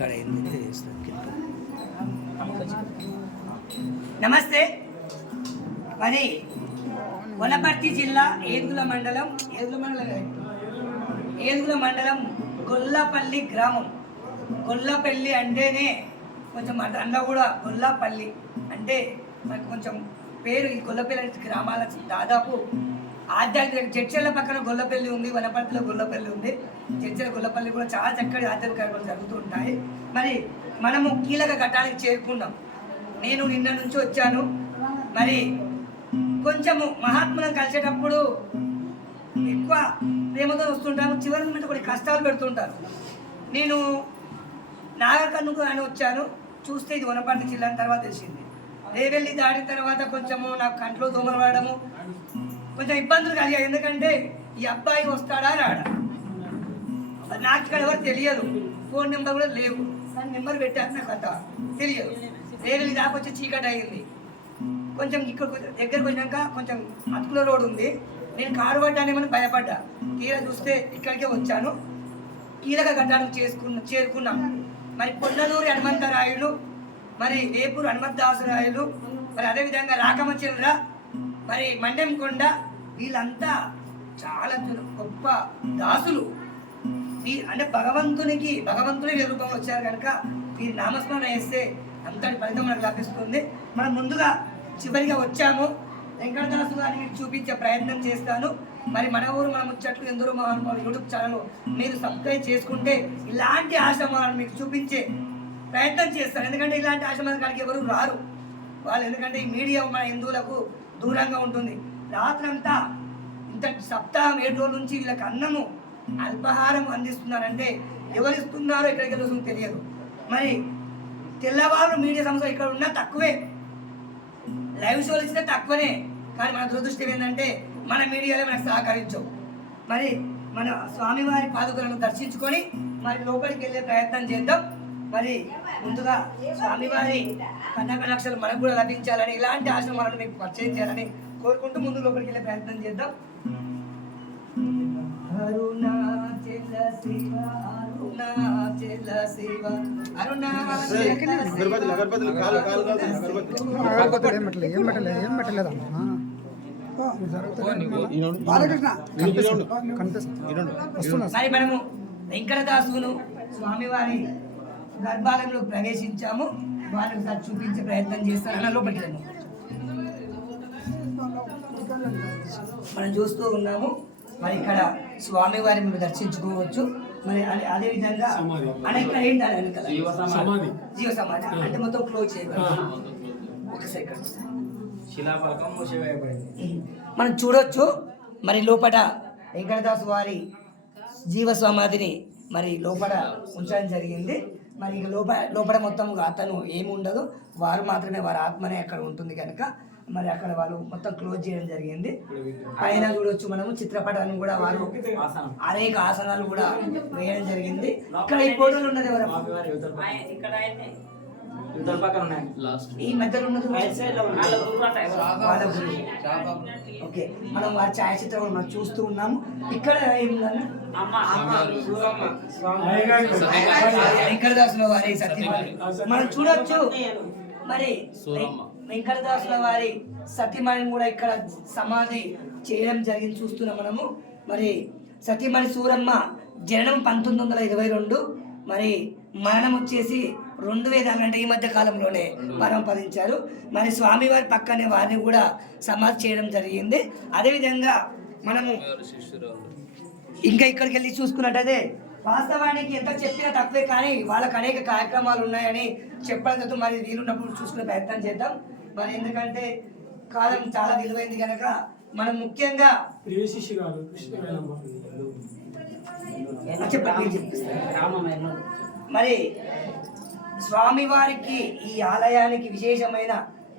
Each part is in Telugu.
ఇక్కడ ఏంది చేస్తాను నమస్తే. మరి వనపర్తి జిల్లా ఏదుగుల మండలం ఏదుగుల మండలం కాదు. ఏదుగుల మండలం గొల్లపల్లి గ్రామం. గొల్లపల్లి అంటేనే కొంచెం అందులో కూడా గొల్లపల్లి అంటే మనకు కొంచెం పేరు ఈ గొల్లపల్లి గ్రామాల దాదాపు ఆధ్యాత్మిక చర్చల పక్కన గొల్లపల్లి ఉంది వనపర్తిలో గొల్లపల్లి ఉంది. చర్చల గొల్లపల్లి కూడా చాలా చక్కటి ఆధ్యాత్మిక కార్యక్రమాలు జరుగుతూ ఉంటాయి. మరి మనము కీలక ఘట్టానికి చేరుకున్నాం. నేను నిన్న నుంచి వచ్చాను. మరి కొంచెము మహాత్ములను కలిసేటప్పుడు ఎక్కువ ప్రేమతో వస్తుంటాము. చివరి మీద కొన్ని కష్టాలు పెడుతుంటారు. నేను నాగర్కర్ణకు అని వచ్చాను. చూస్తే ఇది వనపర్తి జిల్లా తర్వాత తెలిసింది. రేవెల్లి దాటిన తర్వాత కొంచెము నాకు కంట్లో దోమలు పడడము కొంచెం ఇబ్బందులు కలిగాయి. ఎందుకంటే ఈ అబ్బాయి వస్తాడా రాడా? నాకు ఇక్కడ ఎవరు తెలియదు. ఫోన్ నెంబర్ కూడా లేవు. కానీ నెంబర్ పెట్టారు నాకు అంత తెలియదు. రేవెల్లి దాకొచ్చి వచ్చి చీకటి అయింది. కొంచెం ఇక్కడ దగ్గరకు వచ్చినాక కొంచెం అతుకుల రోడ్ ఉంది. నేను కారు పడ్డానేమని భయపడ్డా? తీరా చూస్తే ఇక్కడికే వచ్చాను. కీలక ఘట్టానికి చేసుకున్న చేరుకున్నాను మరి పొన్నలూరు హనుమంతరాయులు మరి వేపూరు హనుమంతదాసరాయలు మరి అదేవిధంగా రాకమచంద్ర మరి మండెంకొండ వీళ్ళంతా చాలా గొప్ప దాసులు. ఈ అంటే భగవంతునికి భగవంతుని రూపంలో వచ్చారు కనుక ఈ నామస్మరణ చేస్తే అంతటి ఫలితం మనకు లభిస్తుంది. మనం ముందుగా చివరిగా వచ్చాము. వెంకటదాసు గారిని చూపించే ప్రయత్నం చేస్తాను. మరి మన ఊరు మన ముచ్చట్లు ఎందరో మహానుభావులు యూట్యూబ్ ఛానల్ మీరు సబ్స్క్రైబ్ చేసుకుంటే ఇలాంటి ఆశ్రమాలను మీకు చూపించే ప్రయత్నం చేస్తాను ఎందుకంటే ఇలాంటి ఆశ్రమాల కాడికి ఎవరు రారు. వాళ్ళు ఎందుకంటే ఈ మీడియా మన హిందువులకు దూరంగా ఉంటుంది. రాత్రంతా ఇంత సప్తాహం ఏడు రోజుల నుంచి వీళ్ళకి అన్నము అల్పాహారం అందిస్తున్నారంటే ఎవరిస్తున్నారో ఇక్కడికి వెళ్ళి తెలియదు. మరి తెల్లవారు మీడియా సంస్థ ఇక్కడ ఉన్నా తక్కువే. లైవ్ షోలు ఇస్తే తక్కువనే. కానీ మన దురదృష్టం ఏంటంటే మన మీడియాలో మనకు సహకరించవు. మరి మన స్వామివారి పాదుకలను దర్శించుకొని మరి లోపలికి వెళ్ళే ప్రయత్నం చేద్దాం. మరి ముందుగా స్వామివారి కన్నక లక్షలు మనకు కూడా లభించాలని ఇలాంటి ఆశ్రమాలను మీకు పరిచయం చేయాలని కోరుకుంటూ ముందు లోపలికి వెళ్ళే ప్రయత్నం చేద్దాం. అరుణాచల శివ అరుణాచల శివ మరి మనము వెంకటదాసును స్వామివారి గర్భాలయంలో ప్రవేశించాము. వారిని చూపించే ప్రయత్నం చేస్తాను అన్న లోపలికి. మనం చూస్తూ ఉన్నాము. మరి ఇక్కడ స్వామివారిని మీరు దర్శించుకోవచ్చు. మరి అదే అదే విధంగా అనే ఇక్కడ ఏంటి అని వెనకాల? జీవ సమాధి. అంటే మొత్తం క్లోజ్ చేయబడింది. ఒక సెకండ్ శిలాఫలకం మూసివేయబడింది. మనం చూడొచ్చు. మరి లోపల వెంకటదాసు వారి జీవ సమాధిని మరి లోపల ఉంచడం జరిగింది. మరి ఇక లోపల లోపల మొత్తం అతను ఏమి ఉండదు వారు మాత్రమే వారి ఆత్మనే అక్కడ ఉంటుంది కనుక. మరి అక్కడ వాళ్ళు మొత్తం క్లోజ్ చేయడం జరిగింది. పైన చూడొచ్చు మనము చిత్రపటాలను కూడా వారు అనేక ఆసనాలు కూడా వేయడం జరిగింది. ఇక్కడ ఈ ఫోటోలు ఉన్నది ఎవరు? ఈ మధ్యలో ఉన్నది. ఓకే. మనం వారి ఛాయాచిత్రం మనం చూస్తూ ఉన్నాము. ఇక్కడ ఏముందన్న? వెంకటదాసుల వారి సత్యమణి మనం చూడొచ్చు. మరి వెంకటదాసుల వారి సత్యమణిని కూడా ఇక్కడ సమాధి చేయడం జరిగింది చూస్తున్నాం మనము. మరి సత్యమణి సూరమ్మ జననం పంతొమ్మిది వందల ఇరవై రెండు. మరి మరణం వచ్చేసి రెండు వేల అంటే ఈ మధ్య కాలంలోనే పరంపదించారు మరి స్వామివారి పక్కనే వారిని కూడా సమాధి చేయడం జరిగింది. అదేవిధంగా మనము ఇంకా ఇక్కడికి వెళ్ళి చూసుకున్నట్టయితే వాస్తవానికి ఎంత చెప్పినా తక్కువే కానీ వాళ్ళకి అనేక కార్యక్రమాలు ఉన్నాయని చెప్పడంతో మరి వీలున్నప్పుడు చూసుకునే ప్రయత్నం చేద్దాం. మరి ఎందుకంటే కాలం చాలా విలువైంది కనుక మనం ముఖ్యంగా మీరు ఎన్నోరు. మరి స్వామివారికి ఈ ఆలయానికి విశేషమైన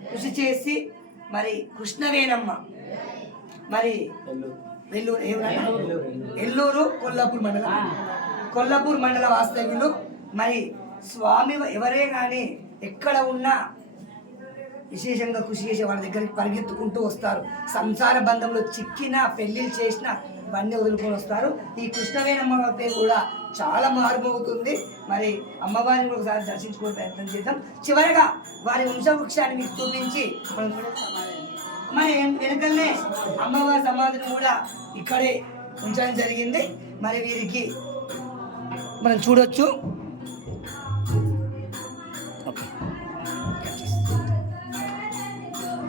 కృషి చేసి మరి కృష్ణవేనమ్మ మరి. వెల్లూరు? ఎల్లూరు కొల్లాపూర్ మండలం కొల్లాపూర్ మండల వాస్తవ్యులు మరి స్వామి ఎవరే కానీ ఎక్కడ ఉన్నా విశేషంగా కృషి చేసే వాళ్ళ దగ్గరికి పరిగెత్తుకుంటూ వస్తారు. సంసార బంధంలో చిక్కిన పెళ్ళిళ్ళు చేసిన ఇవన్నీ వదులుకొని వస్తారు. ఈ కృష్ణవేణమ్మ పేరు కూడా చాలా మారుమవుతుంది మరి అమ్మవారిని కూడా ఒకసారి దర్శించుకునే ప్రయత్నం చేద్దాం. చివరగా వారి వంశవృక్షాన్ని మీకు చూపించి మనం కూడా మరి వెనకనే అమ్మవారి సమాధిని కూడా ఇక్కడే ఉంచడం జరిగింది. మరి వీరికి మనం చూడొచ్చు.